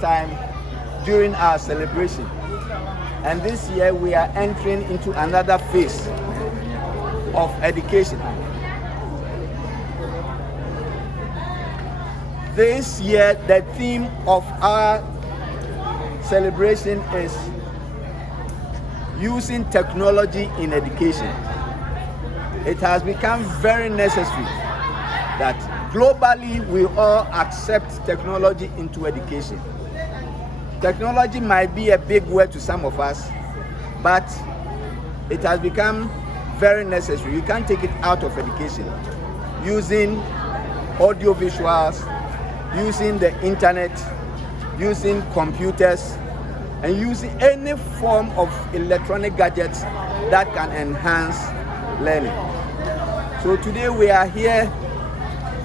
time during our celebration. And this year we are entering into another phase of education. This year the theme of our celebration is using technology in education. It has become very necessary that globally we all accept technology into education. Technology might be a big word to some of us, but it has become very necessary. You can't take it out of education. Using audio visuals, using the internet, using computers, and using any form of electronic gadgets that can enhance learning. So today we are here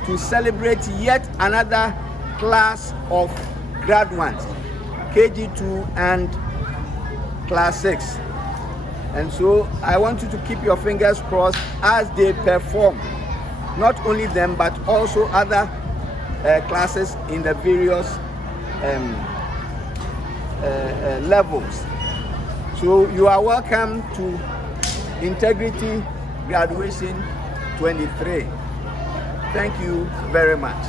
to celebrate yet another class of graduates, KG2 and Class 6. And so I want you to keep your fingers crossed as they perform, not only them but also other classes in the various levels. So you are welcome to Integrity Graduation 23. Thank you very much.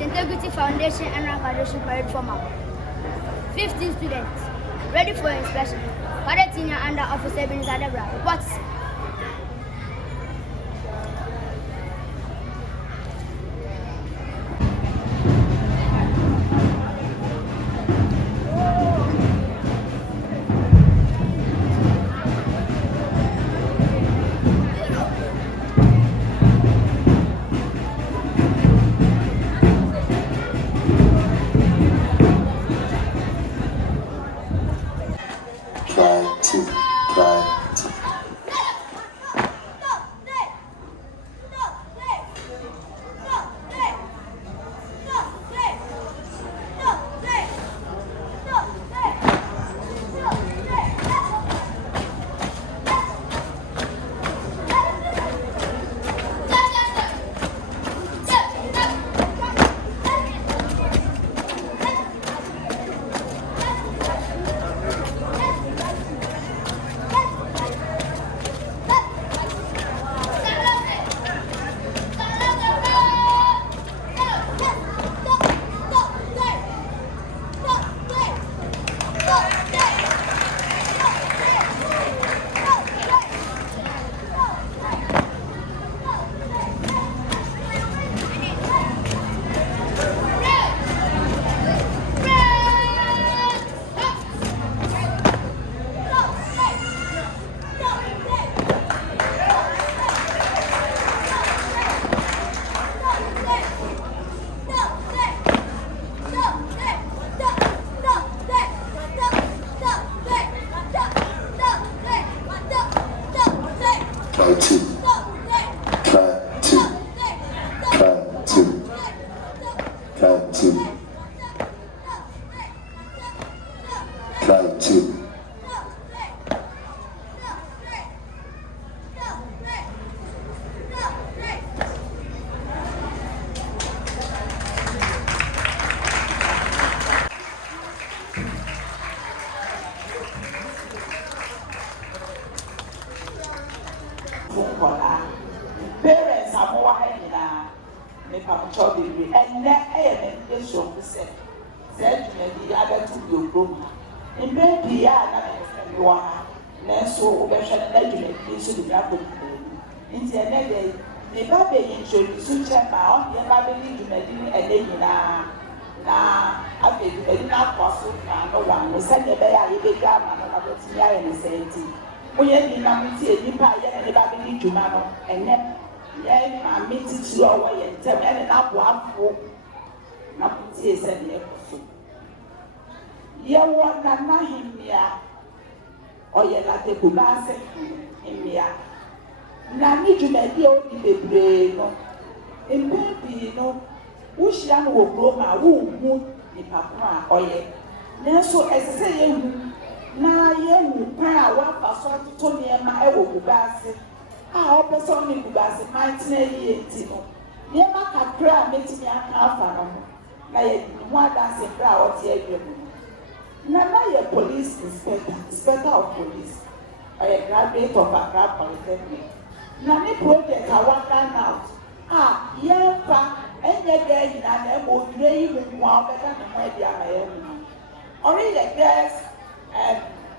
Integrity Foundation Annual Graduation Parade formal. 15 students ready for inspection. Cadet Senior Under Officer Benita Debra. Reports. Funkola. Parents are more hanging. Make up a child degree, and that is your percent. Said the other to your room. In baby, you are. So, we shall educate you to the apple. In the end, the baby introduced to check out the baby to Medina and Lena. Now, I think they did not possible. No one will send a bear, a big gun, and another tea and the same. We had not see a pie and the baby to Mano, and then. Yeah, I meet it your way and tell me up one not to say any episode. Yeah, one not him here, or yet like a Kubase in me. Now, need you make the old baby, no. In baby, no, which young will grow my womb, in Papa, or yet. Now, so as I say, now, you power what person told me, my old Kubase. Person in Bugasi, 1980. Never can cry, making me a half like one dancing crowd here. Now, a police inspector of police, a graduate of Accra Polytechnic. Now, the project I want out. Yeah, and yet there in an emo, they even want better than my dear. Only the girls,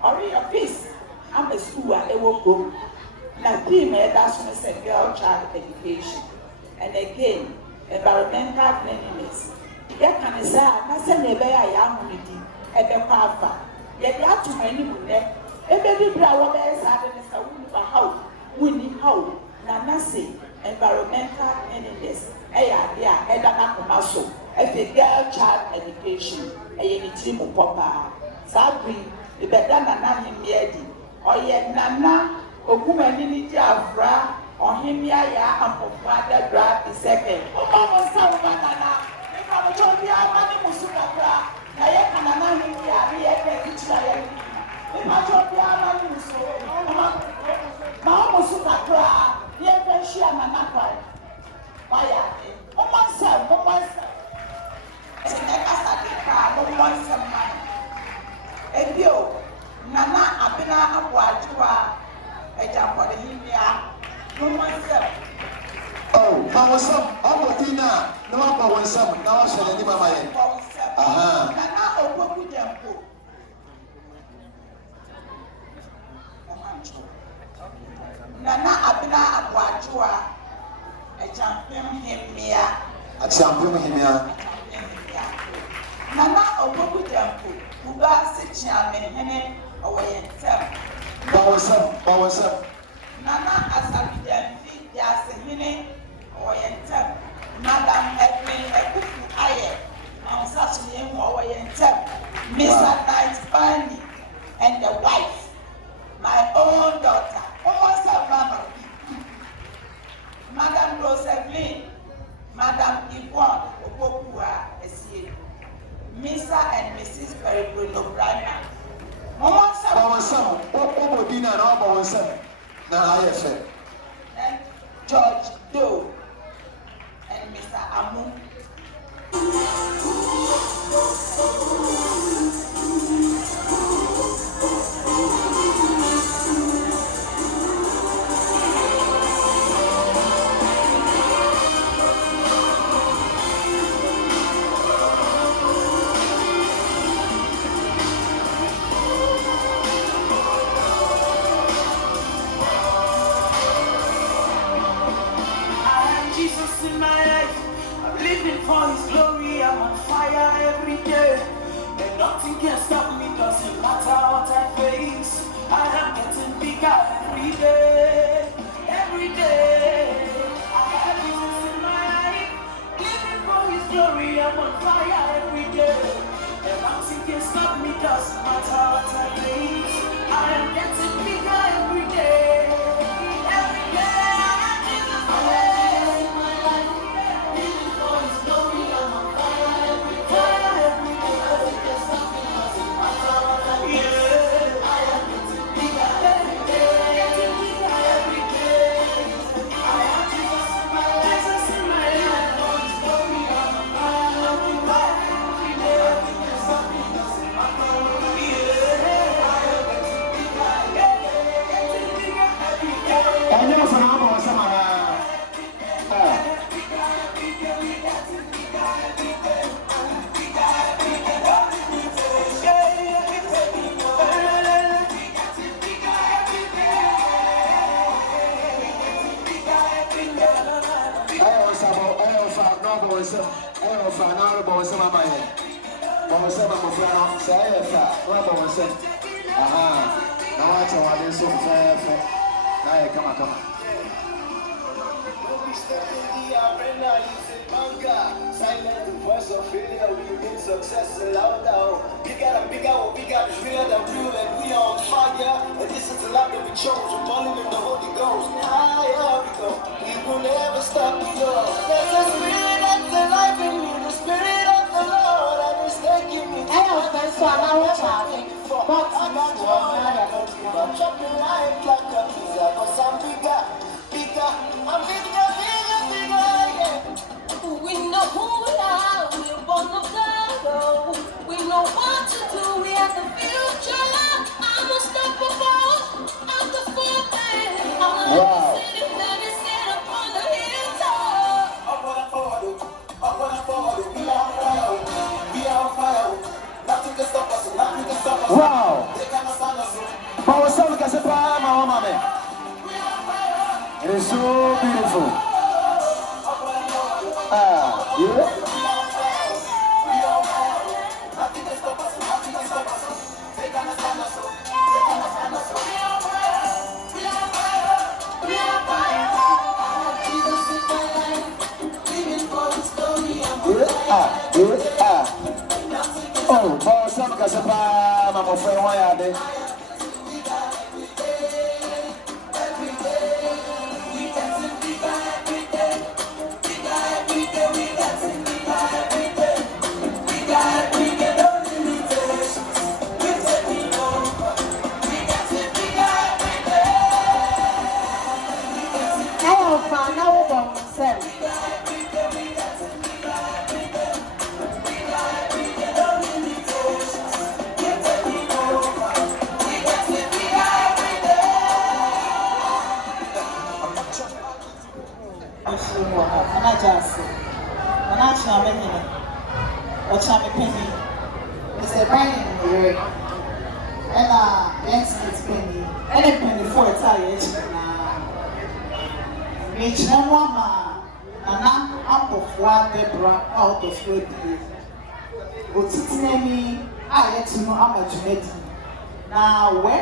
only a piece. I'm a school, I will go. Now, that's when it's girl child education. And again, environmental cleanliness. Yet can say, I send a bear young lady at the papa. Yet, you have to many women. Every brown bears are in the wound of a house, winning how. Nanasi, environmental cleanliness. Yeah, and a muscle. As a girl child education, a team of papa. Sabri, the better than none in Yedi. Or yet, Nana. Okuma nini jafra ohimia ya amfofada dra iseke omo sawo banana e ka mo chobi amani musuka bra na ye kanana ni ya ri e pe kichira ye e ma chobi amani musuka ma musuka bra ye pe shia mama kwa waya omo sawo e ne ka sa de ka omo sawo man e bio nana abena aboajuwa Oh, I was some Albertina, no one was some, now I shall leave my mind. Nana Abina Abuajua, a champion him here. A champion him here. Nana Oboku Jampu, who got 6 young away and tell. Bawasam. Nana Asabidamfi, Yasin, Oriental. Madam Edwin Ekufu Aye, on Saturday, Oriental. Mr. Knight Fanny, and the wife, my own daughter, almost a mama. Madam Rosaline, Madam Yvonne Opopua, Mr. and Mrs. Peribulo Brana. Bawasam, Obodina, and all Bawasam. Now I say. And George Doe and Mr. Amu. In my life, I'm living for His glory. I'm on fire every day, and nothing can stop me. Doesn't matter what I face. I am getting bigger every day, every day. I have Jesus in my life, living for His glory. I'm on fire every day, and nothing can stop me. Doesn't matter what I face. I am getting bigger every day, every day. Bawson. Oh, for an hour, Bawson, my man. Bawson, my friend. Say, Bawson. Aha. Now I tell what is so fair. Now, come on. Silent voice of failure, we been success louder. We got is real than real, and we are on fire. And this is the life that we chose. We're falling in the Holy Ghost. Higher we go. We will never stop, we go. There's a spirit that's alive in me, the spirit of the Lord, and it's taking me. I was been so I was talking. But I got you, I'm chopping like a pizza, cause I'm bigger. I'm bigger, yeah. We know who we are, we're born of God. We know what to do, we have the future. I'm unstoppable, I'm the forte. I'm a city that is set up on the hilltop. Up on a forward, we are fire. Nothing can stop us. Wow. They cannot stand us. Power sound, can say, Mama, man. It is so beautiful. Yeah. Oh, Paul Samka Sapa, my friend, why are they? Now, when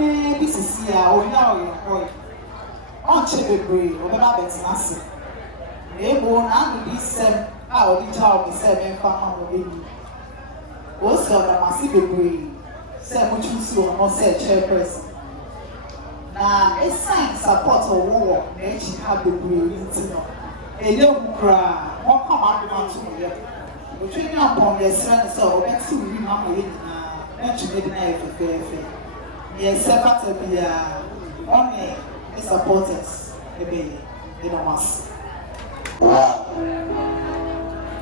you this is here, or now you're on Chebby, or Babette Massey. They won't handle this same out the child, the seven family. Also, the massive degree, seven choose or say chairperson. Now, a sign support a war, nature have the breed, a little cry, or come out to me. Between upon your son, so let's see, remember it. To make life fair. Yes, to be only supporters, maybe they don't want. Wow.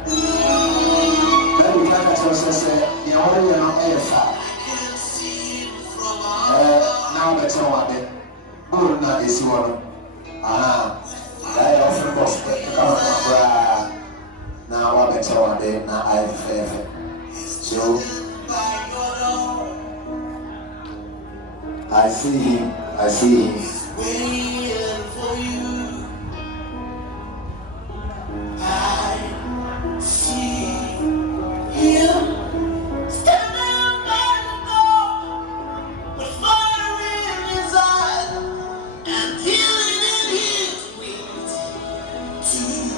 Then we can also say, you already know AFA. Now that's all I did. Good night, is one. I often was come now I bet all I did. Now I fair. So I see him. Waiting for you. I see him standing by the door with fire in his eyes and healing in his wings.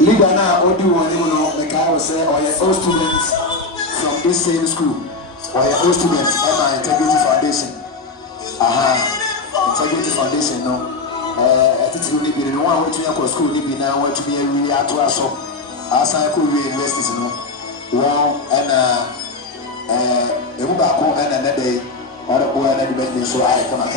Leader now, what do you want to know? Like I was saying, or your old students from this same school, or your old students at my Integrity Foundation. Integrity Foundation, no. It's really been one way to your school, living now, what to be a really out to us. As I could universities, no. Well, and a Mubako and another day, or a boy and everybody, so I come out.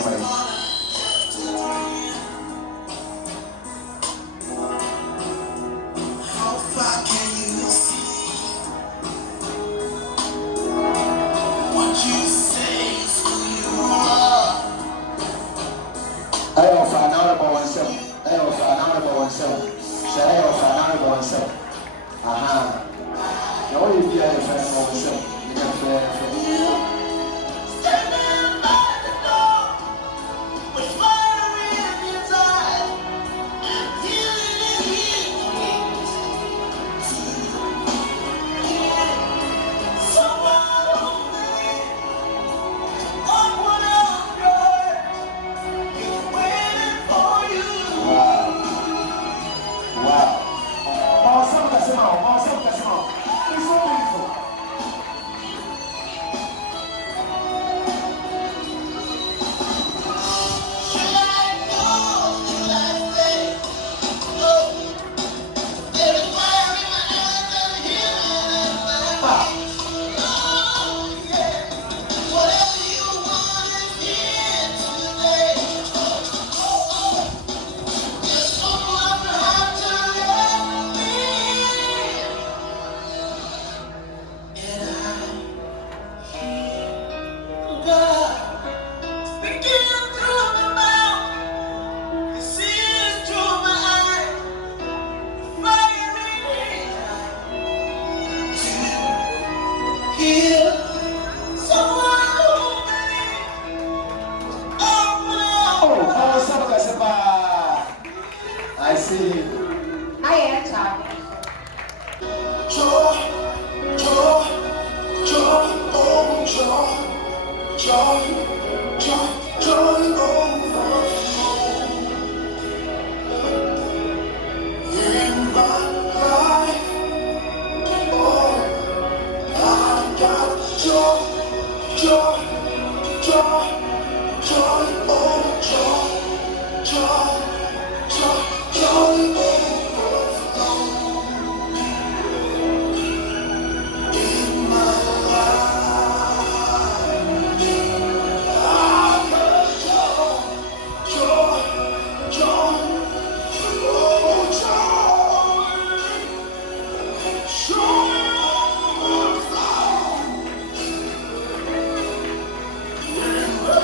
see. I am child. Joy, joy, joy, oh joy, joy, joy, joy overflow in my life. Oh, I got joy, joy, joy, joy, oh joy, joy, joy, joy overflow in my life. I got joy, joy, joy, oh joy, joy overflow in my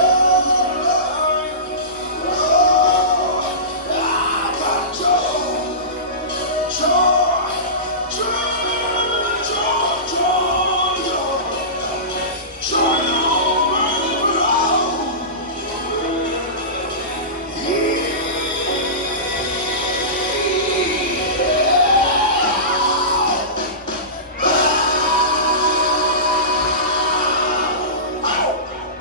life. Oh, I got joy, joy, joy, joy, joy, joy overflow.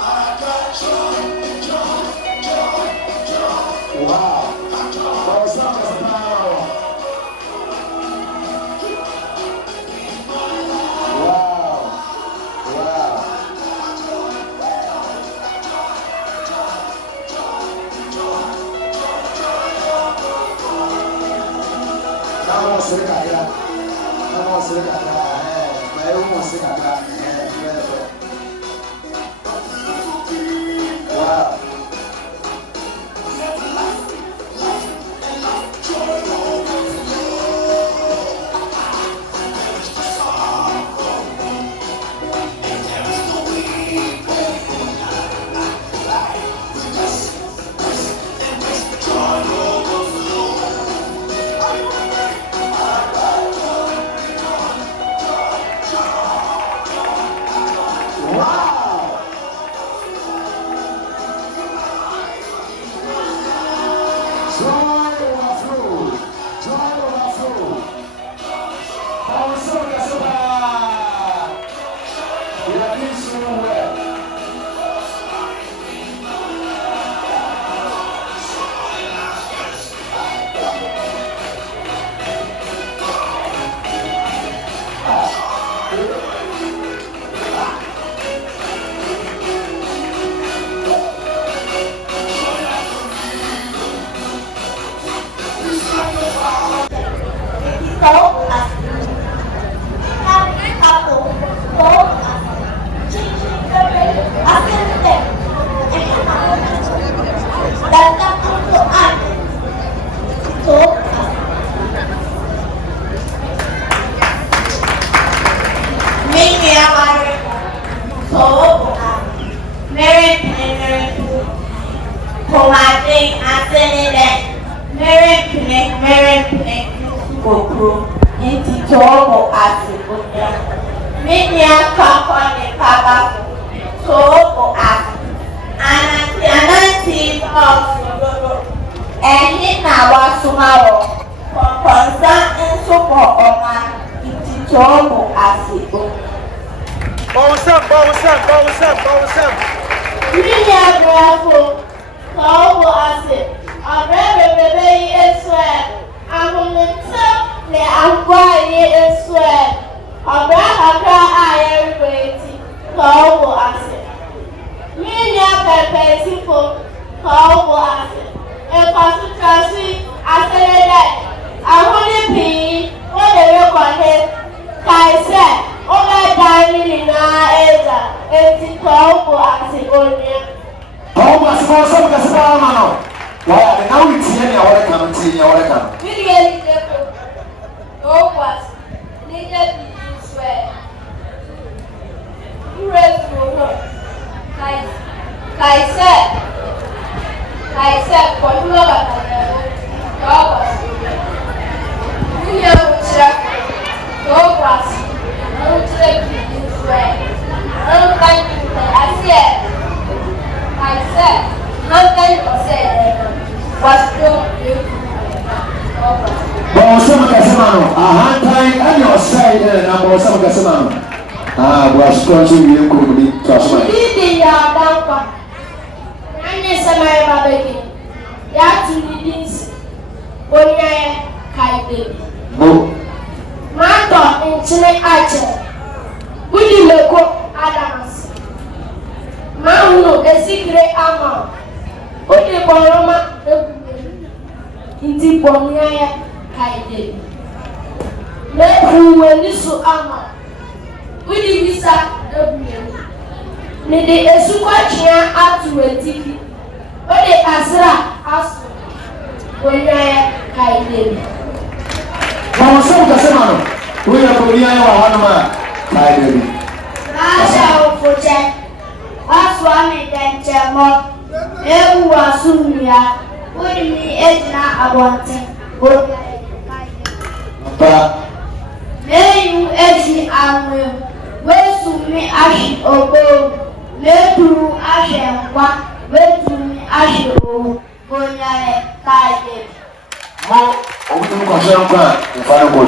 I got joy, joy, joy, joy. Wow. Oh, someone's power. Wow. Wow. Come on, sing it. Come on, sing it. My own sing it. Wow. Wow. Joy overflow. Joy overflow. Also, we are doing so well. Vamos a ver semana. Boa sorte e comigo tua mãe. Didi ya dampa. Nanye semana babeki. Ya tunidins. Onya kaide. Bo. Mato enchine ache. Udi leko adamas. Mahuno esikre ama. Udi boroma inti bonya kaide. Mehu wenisu ama. Udi bisa ebuye. Mede esukwa chia atu wetiki. Ode asra asu. Onya kaide. Vamos a ver semana. Voy a poner ahí a Hanma. Kaide. Asha ofoche. Asu ami denchemo. Ewu asumia. Udi mi ejina abonte. Onya kaide. Pa. Meyu ezi amwe. Wesu mi ashi obo. Meduru ashi nkwa. Wetu mi ashi obo. Onya kaide. Mo, obutu ko se npa, nfa no ko.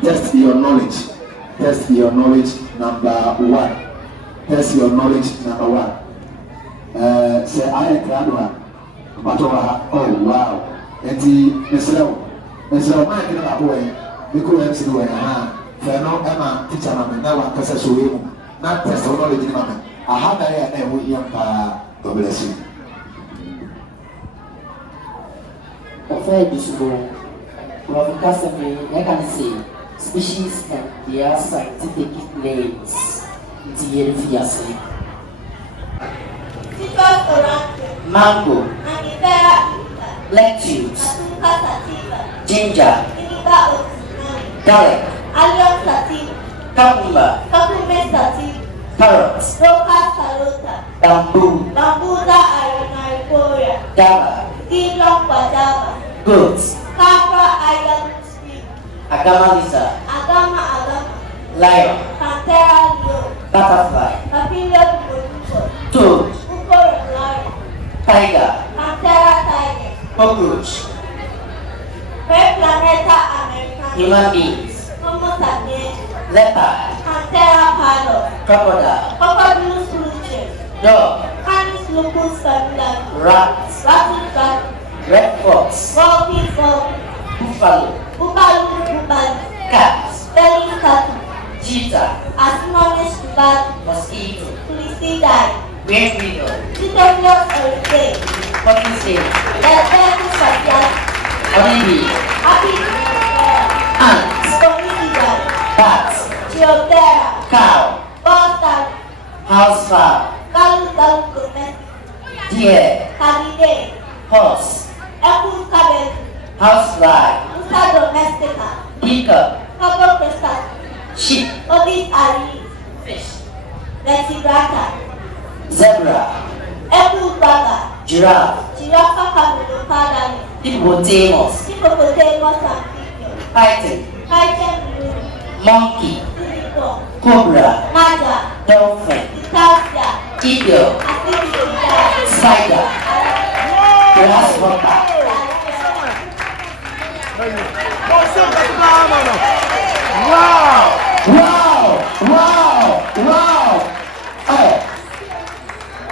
Test your knowledge. Test your knowledge number one. Test your knowledge number one. Say I am oh wow. Eti mesrɛw maa kene baako wɔ yi mekɔ MC wɔ yi fɛ no ɛma teacher ma me na wankasa so wɔ mu na test wo knowledge ne ma me aha na yɛ na ɛwɔ yam paa God bless you. Ɔfɛ disubo wɔn kasa mi I can say species and their scientific names nti yɛn fi ase. Mango, lettuce, ginger, garlic, cucumber, carrot, bamboo, daba, goat, agama lizard, lion, butterfly, toad, tiger, cockroach, human beings, leopard, crocodile, Dog. Canis lupus familiaris. Rat. Rattle rat. Red fox. Volpi volp. Buffalo. Bubalus bubalus. Cat. Belly cat. Cheetah. Astonished bat. Mosquito. Tulisidae. Green beetle. Titonius erythrae. Cotton snake. Lepidus facialis. Honeybee. Happy Ant. Comicidae. Bat. Chiroptera. Cow. Bastard. House fowl. Galus galus domestic. Deer. Canidae. Horse. Equus cabeus. Housefly. Musa domestica. Peacock. Coco crustas. Sheep. Ovis arii. Fish. Vertebrata. Zebra. Equus baga. Giraffe. Giraffa camelopardalis. Hippopotamus. Hippopotamus amphibian. Python. Python blue. Monkey. Unicorn. Cobra. Naja. Dolphin. Itasia. Eagle. Amphibian. Spider. Grasshopper. Wow! Wow! Wow! Wow! Hey!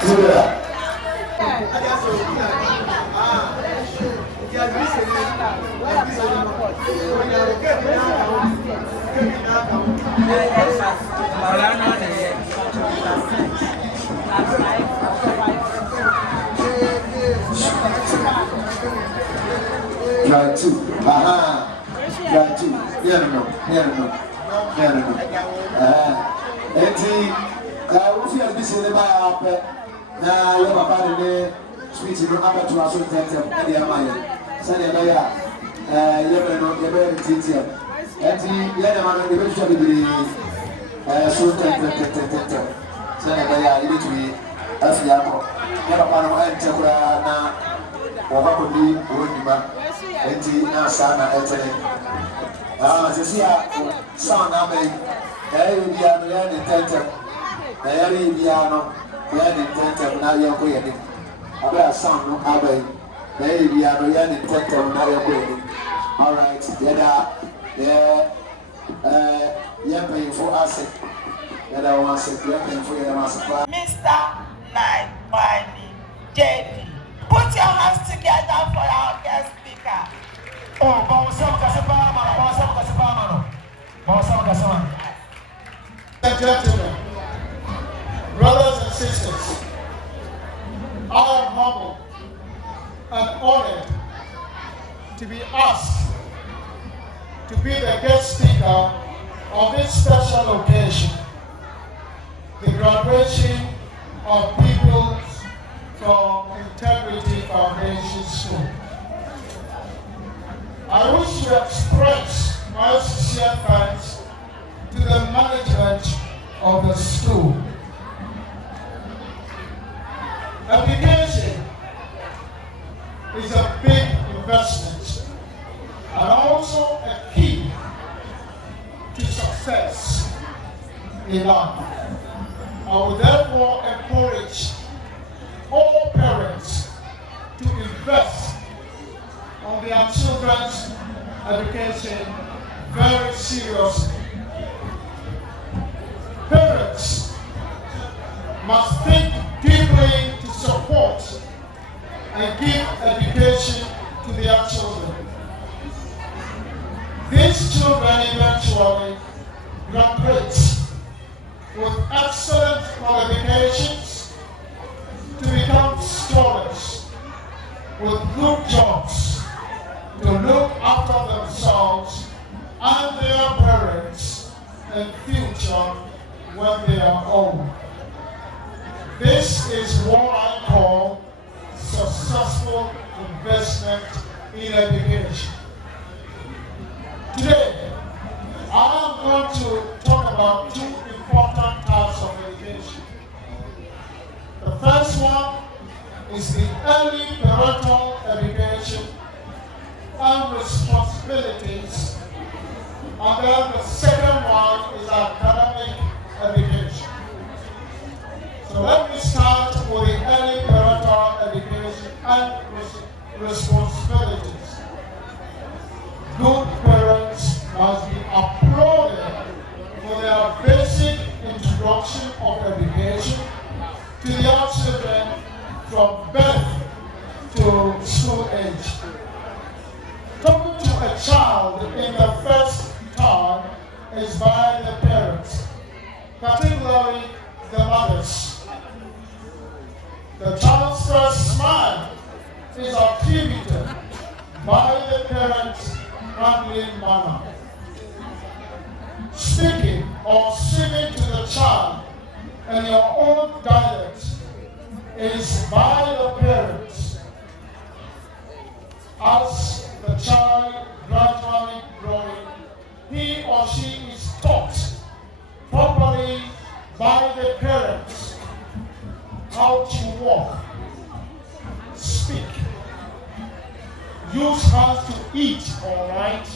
Zebra. Try two. Aha. Try two. No. We feel this in the buy now you have a bad sweet no up to us on the Maya. Sunday Maya. You know, you're very detailed. And the other man eventually be so Sunday Maya, you need to be as you are. Never want to enter now. Ovakodi Uruniba, Eti na sana etene. Sisi ya sound abe. Biano ya ni tentem. Yari biano ya ni tentem na ya ko yedi. Abe sound no abe. Biano ya ni tentem na ya ko yedi. All right, yeah paying for asset. Yada wants it, yeah paying for your master. Mr. Nine Wine JD. Put your hands together for our guest speaker. Gentlemen, brothers and sisters, I am humbled and honored to be asked to be the guest speaker of this special occasion, the graduation of pupils from Integrity Foundation School. I wish to express my sincere thanks to the management of the school. Education is a big investment and also a key to success in life. I would therefore encourage all parents to invest on their children's education very seriously. Parents must think deeply to support and give education to their children. These children eventually graduate with excellent qualifications to become scholars with good jobs to look after themselves and their parents in future when they are old. This is what I call successful investment in education. Today, I am going to talk about two important types of education. The first one is the early parental education and responsibilities, and then the second one is academic education. So let me start with the early parental education and responsibilities. Good parents must be applauded for their basic introduction of education to their child in the first time is by the parents, particularly the mothers. The child's first smile is attributed by the parents' handling manner. Speaking or singing to the child in your own dialect is by the parents. As the child gradually growing, he or she is taught properly by the parents how to walk, speak, use hands to eat or write,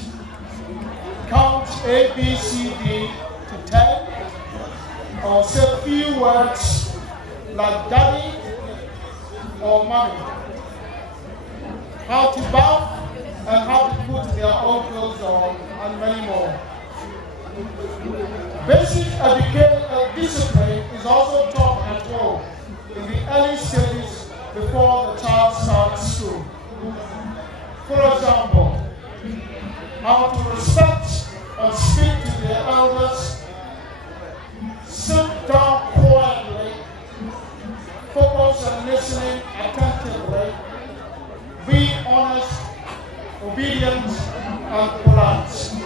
count A, B, C, D to 10, or say few words like daddy or mommy, how to bath and how to put their own clothes on, and many more. Basic discipline is also taught at home in the early stages before the child starts school. For example, how to respect and speak to their elders, sit down quietly, focus on listening attentively, be honest, obedient, and polite.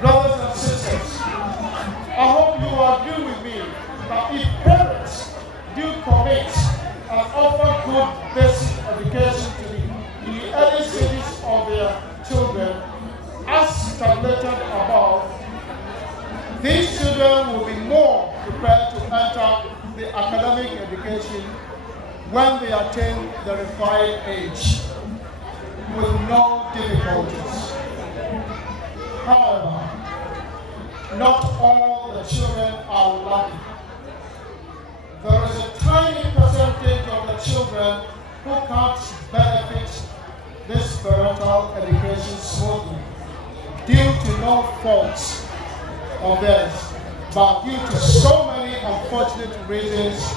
Brothers and sisters, I hope you agree with me that if parents do commit and offer good basic education to the early stages of their children, as stipulated above, these children will be more prepared to enter the academic education when they attain the required age with no difficulties. However, not all the children are lucky. There is a tiny percentage of the children who can't benefit this parental education smoothly due to no faults of theirs, but due to so many unfortunate reasons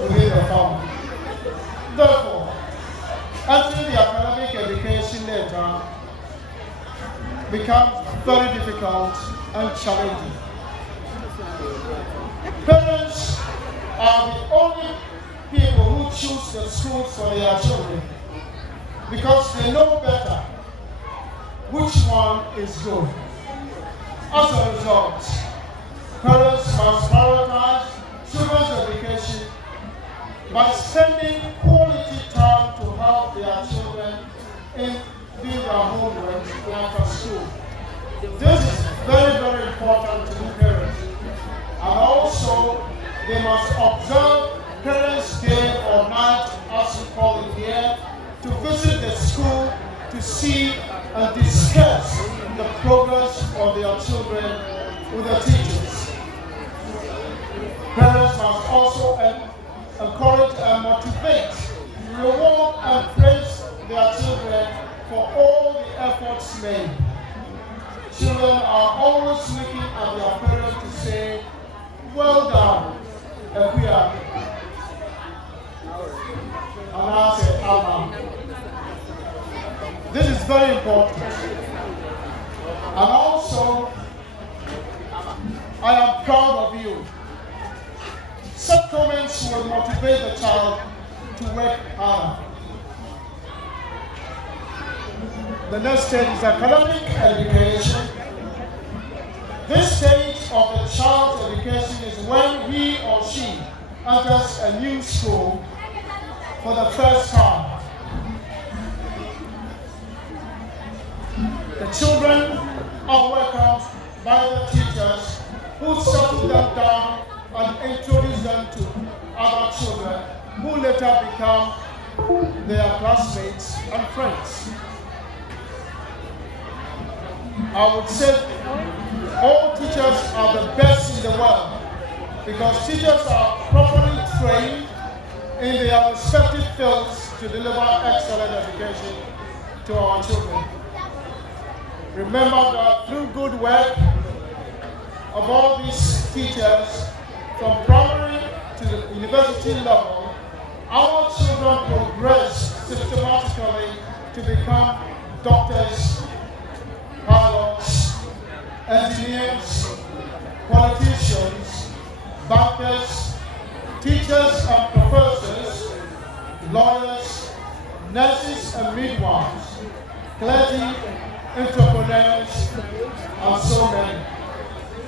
within the family. Therefore, entering the academic education later becomes very difficult and challenging. Parents are the only people who choose the schools for their children because they know better which one is good. As a result, parents must prioritize children's education by spending quality time to help their children in doing their homework after school. This is very, very important to the parents. And also, they must observe Parents' Day or night, as we call it here, to visit the school to see and discuss the progress of their children with the teachers. Parents must also encourage and motivate, reward and praise their children for all the efforts made. Children are always looking at their parents to say, well done, Akuapem. And I say, Amen. This is very important. And also, I am proud of you. Such comments will motivate the child to work harder. The next stage is academic education. This stage of the child's education is when he or she enters a new school for the first time. The children are welcomed by the teachers who settle them down and introduce them to other children who later become their classmates and friends. I would say all teachers are the best in the world because teachers are properly trained in their respective fields to deliver excellent education to our children. Remember that through good work of all these teachers from primary to the university level, our children progress systematically to become doctors, pilots, engineers, politicians, bankers, teachers and professors, lawyers, nurses and midwives, clergy, entrepreneurs, and so many.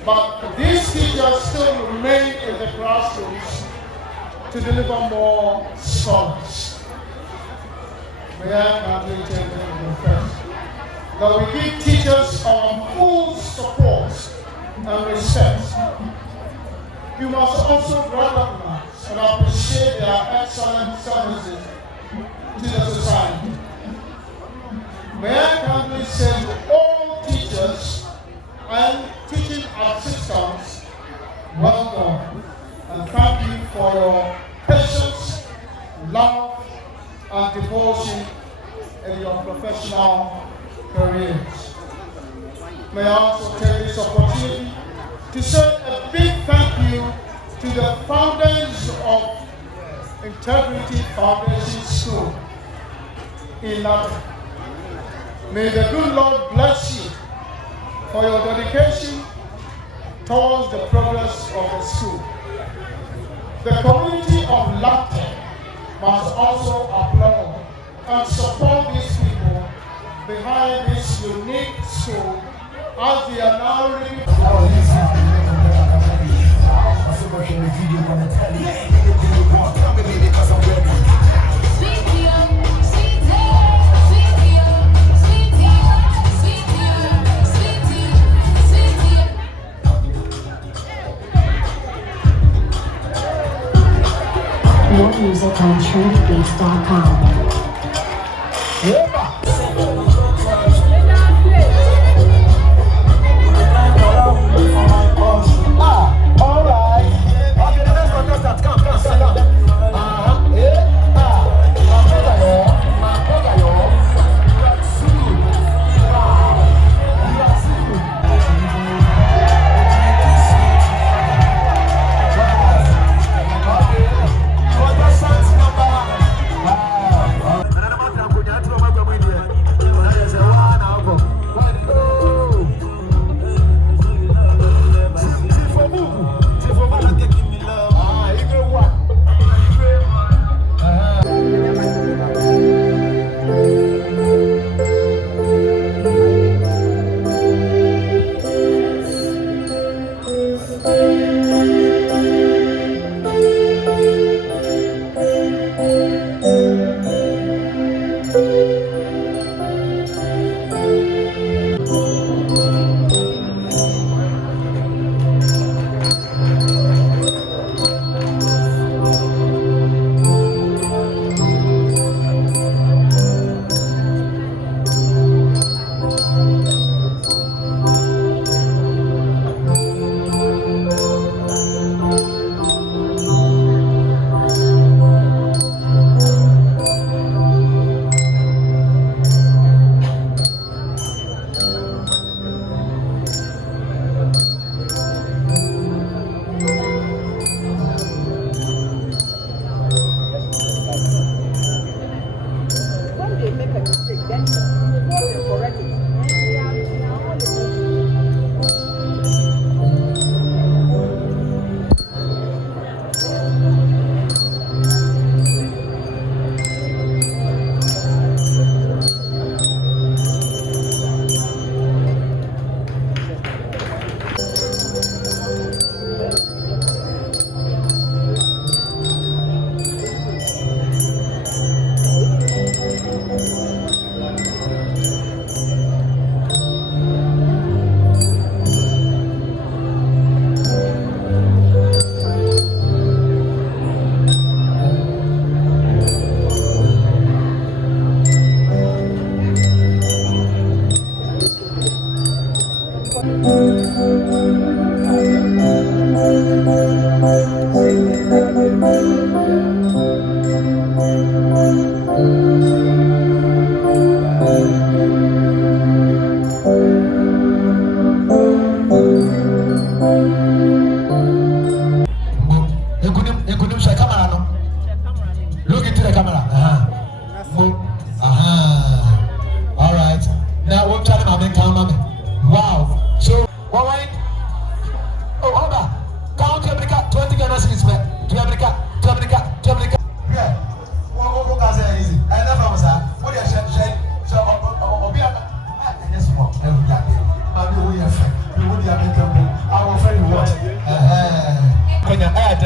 But these teachers still remain in the classrooms to deliver more scholars. May I kindly tell them first that we give teachers our full support and respect. You must also recognize and appreciate their excellent services to the society. May I kindly say to all teachers and teaching assistants, well done, and thank you for your patience, love, and devotion in your professional careers. May I also take this opportunity to say a big thank you to the founders of Integrity Foundation School in Larteh. May the good Lord bless you for your dedication towards the progress of the school. The community of Larteh must also applaud and support these people behind this unique school as they are now ready. More music on trendybeats.com. Wow.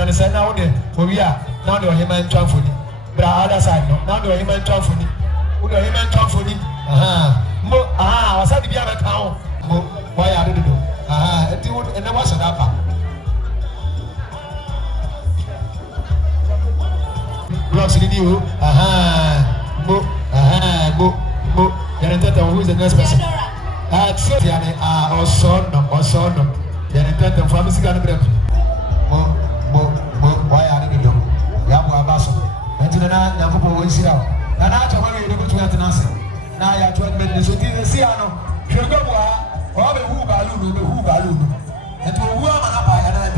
and say now there, for we are now the human transfer. But other side, no, now the human transfer. Who the human transfer? Was that the other town? Why are you doing? And there was an upper. Blocks in you, who is the next person? Or son, then a tenth of pharmacy gun. Why are you doing? Yabu Abaso. And to the night, Yabu will see out. And after one, you go to Atanasi. Now you are 12 minutes. So, Siano, you go all the who balloon, and to a woman up, and I